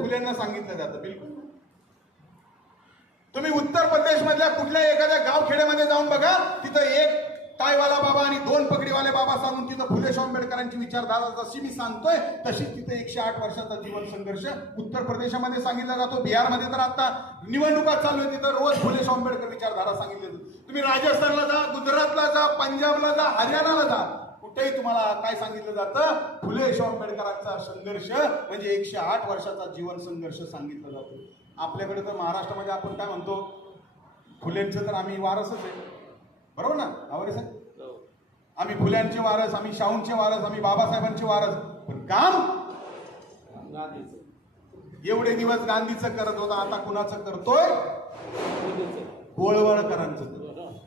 फुलेंना सांगितलं जातं. बिलकुल. तुम्ही उत्तर प्रदेश मधल्या कुठल्या एखाद्या गावखेड्यामध्ये जाऊन बघा, तिथं एक टायवाला बाबा आणि दोन पगडीवाले बाबा सांगून तिथं फुले शाहू आंबेडकरांची विचारधारा जशी मी सांगतोय तशीच तिथे 108 वर्षाचा जीवन संघर्ष उत्तर प्रदेशामध्ये सांगितला जातो. बिहारमध्ये तर आता निवडणुका चालू आहे, तिथं रोज फुले शाहू आंबेडकर विचारधारा सांगितली जाते. तुम्ही राजस्थानला जा, गुजरातला जा, पंजाबला जा, हरियाणाला जा, कुठेही तुम्हाला काय सांगितलं जातं? फुले शाहू आंबेडकरांचा संघर्ष म्हणजे 108 वर्षाचा जीवन संघर्ष सांगितलं जातो. आपल्याकडे तर महाराष्ट्रामध्ये आपण काय म्हणतो, फुलेंचं तर आम्ही वारसच आहे, बरोबर ना आवडे साहेब? आम्ही फुल्यांचे वारस, आम्ही शाहूंचे वारस, आम्ही बाबासाहेबांचे वारस. पण काम एवढे दिवस गांधीचं करत होता, आता कुणाचं करतोय? गोळवळकरांचं.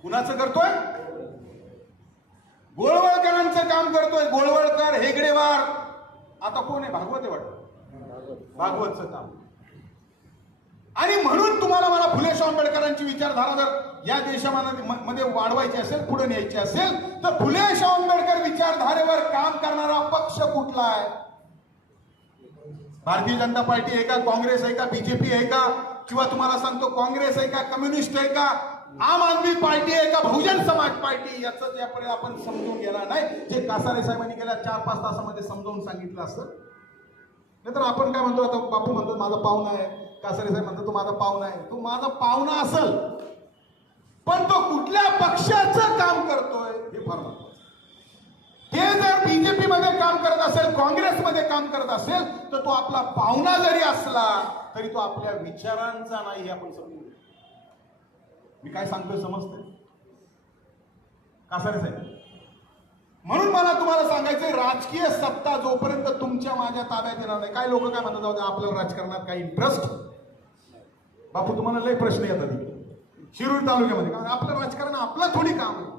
कुणाचं करतोय? गोळवळकरांचं काम करतोय. गोळवळकर, हेगडेवार, आता कोण आहे? भागवत आहे वाटतं, भागवतचं काम. आणि म्हणून तुम्हाला मला फुले शाहू आंबेडकरांची विचारधारा जर या देशामध्ये वाढवायची असेल, पुढे न्यायची असेल, तर फुले शाहू आंबेडकर विचारधारेवर काम करणारा पक्ष कुठला आहे? भारतीय जनता पार्टी आहे का? काँग्रेस आहे का? बीजेपी आहे का? किंवा तुम्हाला सांगतो काँग्रेस आहे का? कम्युनिस्ट आहे का? आम आदमी पार्टी आहे का? बहुजन समाज पार्टी? याचं यापुढे आपण समजून घेणार नाही, जे कासारे साहेबांनी गेल्या 4-5 तासामध्ये समजावून सांगितलं असतं. नाहीतर आपण काय म्हणतो, आता बापू म्हणतो माझा पाहुणा आहे, कासारे साहेब म्हणतो तो माझा पाहुणा आहे. तो माझा पाहुणा असेल, पण तो कुठल्या पक्षाचं काम करतोय हे फार महत्वाचं. ते जर बीजेपी मध्ये काम करत असेल, काँग्रेसमध्ये काम करत असेल, तर तो आपला पाहुणा जरी असला तरी तो आपल्या विचारांचा नाही, हे आपण समजून. मी काय सांगतोय समजतंय कासारे साहेब? म्हणून मला तुम्हाला सांगायचंय, राजकीय सत्ता जोपर्यंत तुमच्या माझ्या ताब्यात येणार नाही. काय लोक काय म्हणतात, जाऊ द्या आपल्याला राजकारणात काही इंटरेस्ट. बापू तुम्हाला लय प्रश्न येतात शिरूर तालुक्यामध्ये, आपलं राजकारण आपलं थोडी काम आहे.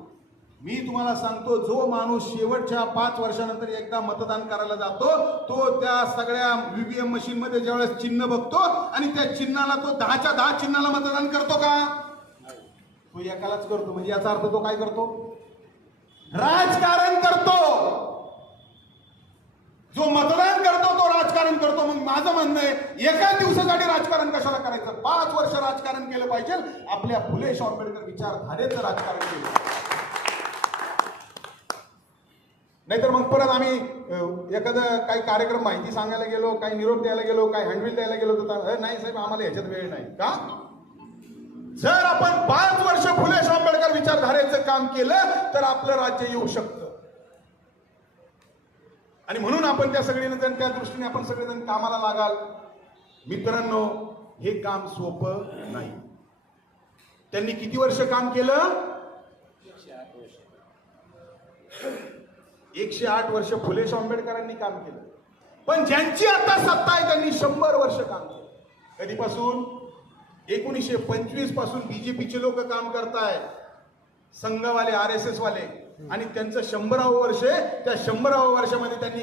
मी तुम्हाला सांगतो, जो माणूस शेवटच्या 5 वर्षानंतर एकदा मतदान करायला जातो, तो त्या सगळ्या ईव्हीएम मशीन मध्ये ज्यावेळेस चिन्ह बघतो आणि त्या चिन्हाला तो 10च्या 10 चिन्हाला मतदान करतो का? तो एकालाच करतो. म्हणजे याचा अर्थ तो काय करतो? राजकारण करतो. जो मतदान करतो तो राजकारण करतो. मग माझं म्हणणं आहे, एका दिवसासाठी राजकारण कशाला करायचं? 5 वर्ष राजकारण केलं पाहिजे. आपल्या फुले शाहू आंबेडकर विचारधारेचं राजकारण केलं. नाहीतर मग परत आम्ही एखादं काही कार्यक्रम माहिती सांगायला गेलो, काही निरोप द्यायला गेलो, काही हँडबिल द्यायला गेलो, तर नाही साहेब आम्हाला ह्याच्यात वेळ नाही का? जर आपण 5 वर्ष फुले शाहू आंबेडकर विचारधारेचं काम केलं तर आपलं राज्य येऊ शकतं. आणि म्हणून आपण त्या सगळेजण त्या दृष्टीने आपण सगळेजण कामाला लागाल. मित्रांनो, हे काम सोपं नाही. त्यांनी किती वर्ष काम केलं? 108 वर्ष फुले शाहू आंबेडकरांनी काम केलं. पण ज्यांची आता सत्ता आहे त्यांनी 100 वर्ष काम केलं. कधीपासून? 1925 पासून बीजेपीचे लोक काम करतायत, संघवाले, RSS वाले. आणि त्यांचं 100वे वर्ष आहे. त्या 100व्या वर्षामध्ये त्यांनी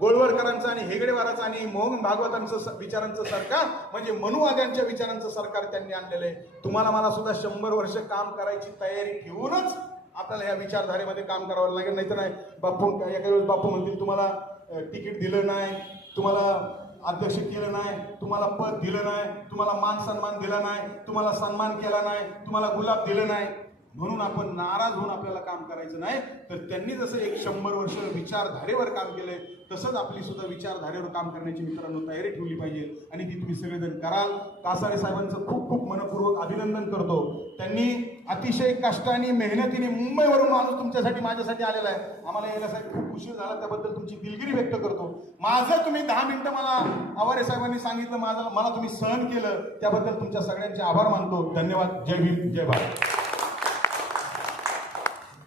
गोळवळकरांचं आणि हेगडेवाराचं आणि मोहन भागवतांचं विचारांचं सरकार, म्हणजे मनुवाद्यांच्या विचारांचं सरकार त्यांनी आणलेलं आहे. तुम्हाला मला सुद्धा 100 वर्ष काम करायची तयारी ठेवूनच आपल्याला या विचारधारेमध्ये काम करावं लागेल. नाही तर नाही, बापू एका वेळेस बापू म्हणतील तुम्हाला तिकीट दिलं नाही, तुम्हाला अध्यक्ष केलं नाही, तुम्हाला पद दिलं नाही, तुम्हाला मान सन्मान दिला नाही, तुम्हाला सन्मान केला नाही, तुम्हाला गुलाब दिलं नाही. म्हणून आपण नाराज होऊन आपल्याला काम करायचं नाही. तर त्यांनी जसं 100 वर्ष विचारधारेवर काम केलंय, तसंच आपली सुद्धा विचारधारेवर काम करण्याची मित्रांनो तयारी ठेवली पाहिजे. आणि ती तुम्ही सगळेजण कराल. कासारे साहेबांचं खूप खूप मनपूर्वक अभिनंदन करतो. त्यांनी अतिशय कष्टाने मेहनतीने मुंबईवरून माणूस तुमच्यासाठी माझ्यासाठी आलेला आहे. आम्हाला यायला साहेब खूप उशीर झाला, त्याबद्दल तुमची दिलगिरी व्यक्त करतो. माझं तुम्ही 10 मिनिटं मला आवारे साहेबांनी सांगितलं, मला तुम्ही सहन केलं, त्याबद्दल तुमच्या सगळ्यांचे आभार मानतो. धन्यवाद. जय भीम, जय भारत.